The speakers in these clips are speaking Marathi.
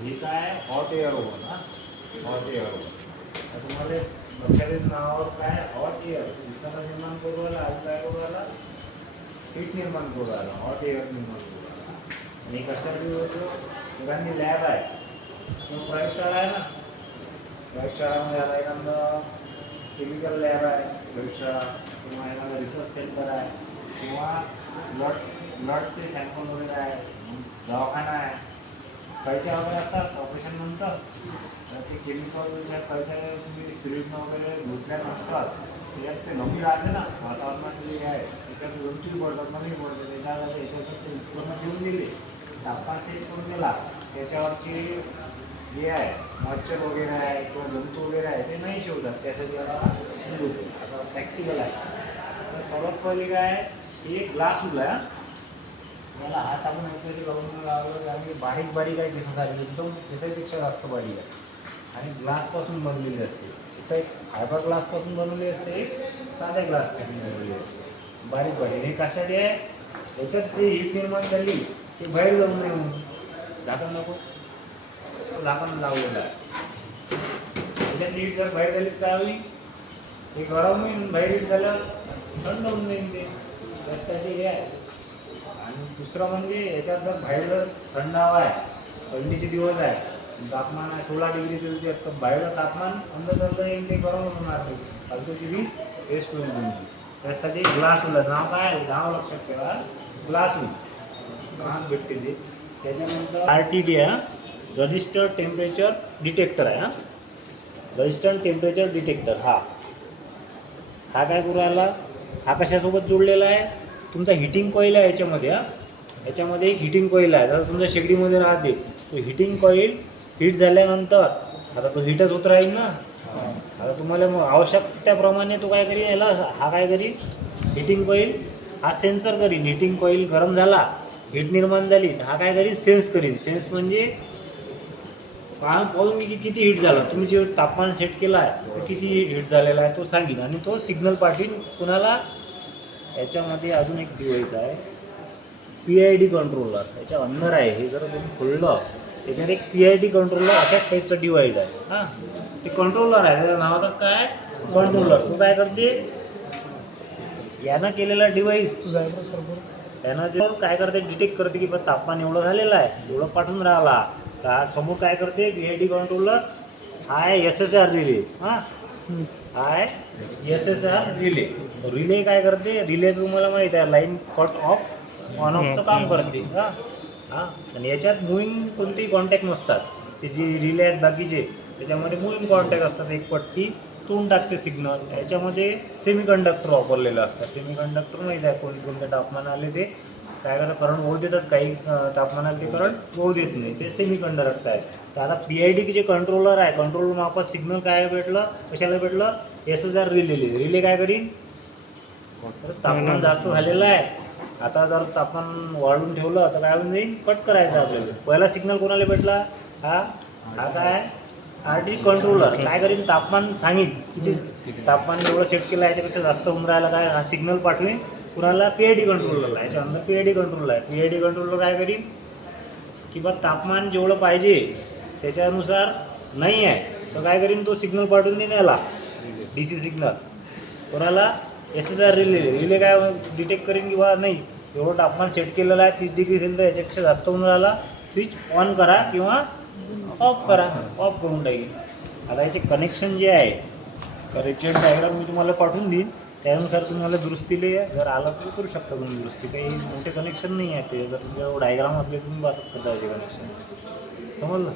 हे काय हॉट एअर ओव्हन हा, हॉट एअर ओव्हन. आता तुम्हाला लक्षात येत नावावर काय हॉट एअर उष्णता निर्माण करू राहिला, आज काय करू राहिला, हीट निर्माण करू राहिला, हॉट एअर निर्माण करू राहिला. आणि कशासाठी होतो, एखादी लॅब आहे किंवा प्रयोगशाळा आहे ना, प्रयोगशाळामध्ये आता एखादं केमिकल लॅब आहे प्रयोगशाळा, किंवा एखादा रिसर्च सेंटर आहे, किंवा ब्लडचे सॅम्पल वगैरे आहे, दवाखाना आहे, पैसे वगैरे असतात ऑपरेशन नंतर. तर ते केमिकलच्या पैसे तुम्ही स्पिरिटनं वगैरे धुतल्यानंतर त्याच्यात ते नमी राहते ना, वातावरणात जे आहे त्याच्यात जंतू पडतात, नमी पडते, त्याच्यात याच्यात ते उत्पन्न घेऊन गेले, तापमान सेट करून गेला, त्याच्यावरची जे आहे मॉइश्चर वगैरे आहे किंवा जंतू वगैरे आहे ते नाही शिवतात, त्यासाठी आता प्रॅक्टिकल आहे. तर सर्वात पहिले काय, ही एक ग्लास उरला आहे, मला हात आपण याच्यासाठी लावून लावलं आणि बारीक बारीक आहे केसासाठी, एकदम केसापेक्षा जास्त बारीक आहे आणि ग्लासपासून बनलेली असते. तर एक फायबर ग्लासपासून बनवली असते, एक साध्या ग्लासपासून बनवली असते, बारीक बारीक. हे कशासाठी आहे, याच्यात ते हीट निर्माण झाली ते बाहेर जाऊन नाही म्हणून. झाकण नको, झाकण लावलेलं आहे, त्याच्यात हीट जर बाहेर झाली काय होईल, हे गरम होईल, बाहेर हीट झालं थंड होऊन जाईल ते, त्यासाठी हे आहे. आणि दुसरं म्हणजे याच्यात जर बाहेर जर थंड हवा आहे, थंडीचे दिवस आहे, तापमान आहे 16 डिग्री सेल्सिअस, तर बाहेरचं तापमान अंदर येईल, ते गरम होणार नाही, फालतूची वीज वेस्ट होईल तुमची. त्यासाठी ग्लास होईल, नाव काय, नाव लक्षात ठेवा, ग्लास होईल, महाग भेटते ते. त्याच्यानंतर RTD आहे, रजिस्टर्ड टेम्परेचर डिटेक्टर आहे. हा रजिस्टर्ड टेम्परेचर डिटेक्टर, हा काय करू राहिला, हा कशासोबत जोडलेला आहे, तुमचा हिटिंग कॉईल आहे याच्यामध्ये. याच्यामध्ये एक हिटिंग कॉईल आहे, जर तुमच्या शेगडीमध्ये राहते, तो हिटिंग कॉईल हीट झाल्यानंतर आता तो हीटच होत राहील ना, आता तुम्हाला मग आवश्यकतेप्रमाणे तो काय करीन, याला हा काय करीन, हिटिंग कॉईल हा सेन्सर करीन. हिटिंग कॉईल गरम झाला, हीट निर्माण झाली, हा काय करीन, सेन्स करीन. सेन्स म्हणजे पाहून की किती हीट झालं, तुम्ही जे तापमान सेट केलं आहे तर किती हीट झालेला आहे तो सांगेन, आणि तो सिग्नल पाठवीन कुणाला. याच्यामध्ये अजून एक डिव्हाइस आहे, PID कंट्रोलर, याच्या अंदर आहे. हे जर तुम्ही खोललं त्याच्यात एक PID कंट्रोलर अशाच टाईपचं डिव्हाइस आहे. हां, ते कंट्रोलर आहे, त्याच्या नावातच काय कंट्रोलर. तो काय करते, यानं केलेला डिव्हाइस यानं जे काय करते, डिटेक्ट करते की बा तापमान एवढं झालेलं आहे, एवढं पाठवून राहिला. का समोर काय करते, PID कंट्रोलर आहे SSR रिले. हां, आहे SSR रिले. रिले काय करते, रिले तुम्हाला माहीत आहे लाईन कट ऑफ ऑन ऑफचं काम करते. हां, आणि याच्यात मुव्हिंग कोणतेही कॉन्टॅक्ट नसतात. ते जे रिले आहेत बाकीचे त्याच्यामध्ये मुव्हिंग कॉन्टॅक्ट असतात, एक पट्टी तोडून टाकते सिग्नल. याच्यामध्ये सेमीकंडक्टर वापरलेलं असतात. सेमीकंडक्टर माहीत आहे कोणत्या तापमान आले ते काय करतात, करंट वाहू देतात, काही तापमानाला ते करंट वाहू देत नाही, ते सेमीकंडक्टर आहे. तर आता PID जे कंट्रोलर आहे, कंट्रोलर मार्फत सिग्नल काय भेटलं, कशाला भेटलं, SSR रिले. रिले काय करीन, तापमान जास्त झालेलं आहे, आता जर तापमान वाढवून ठेवलं तर काय होऊन जाईल, कट करायचं आपल्याला. पहिला सिग्नल कोणाला भेटला, हा काय RTD कंट्रोलर काय करीन, तापमान सांगेन किती तापमान एवढं सेट केलं, याच्यापेक्षा जास्त होऊन राहिला काय, हा सिग्नल पाठवेन कुणाला, PID कंट्रोलरला. याच्या अंदर PID कंट्रोलर आहे. PID कंट्रोलर काय करीन की बा तापमान जेवढं पाहिजे त्याच्यानुसार नाही आहे तर काय करीन, तो सिग्नल पाठवून देईन याला, DC सिग्नल कोणाला, SSR रिले. रिले काय डिटेक्ट करेन की बा नाही एवढं तापमान सेट केलेलं आहे 30 डिग्री सेल्सिअस, याच्यापेक्षा जास्त होऊन राहिला, स्विच ऑन करा किंवा ऑफ करा, ऑफ करून टाकेन. आता याचे कनेक्शन जे आहे, करेक्टेड डायग्राम मी तुम्हाला पाठवून देईन, त्यानुसार तुम्हाला दुरुस्तीले जर आलं तर करू शकता तुम्ही दुरुस्ती. काही मोठे कनेक्शन नाही आहे ते, जर तुमच्या डायग्राम असले तुम्ही बातच करता याचे कनेक्शन, समजलं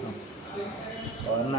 ना.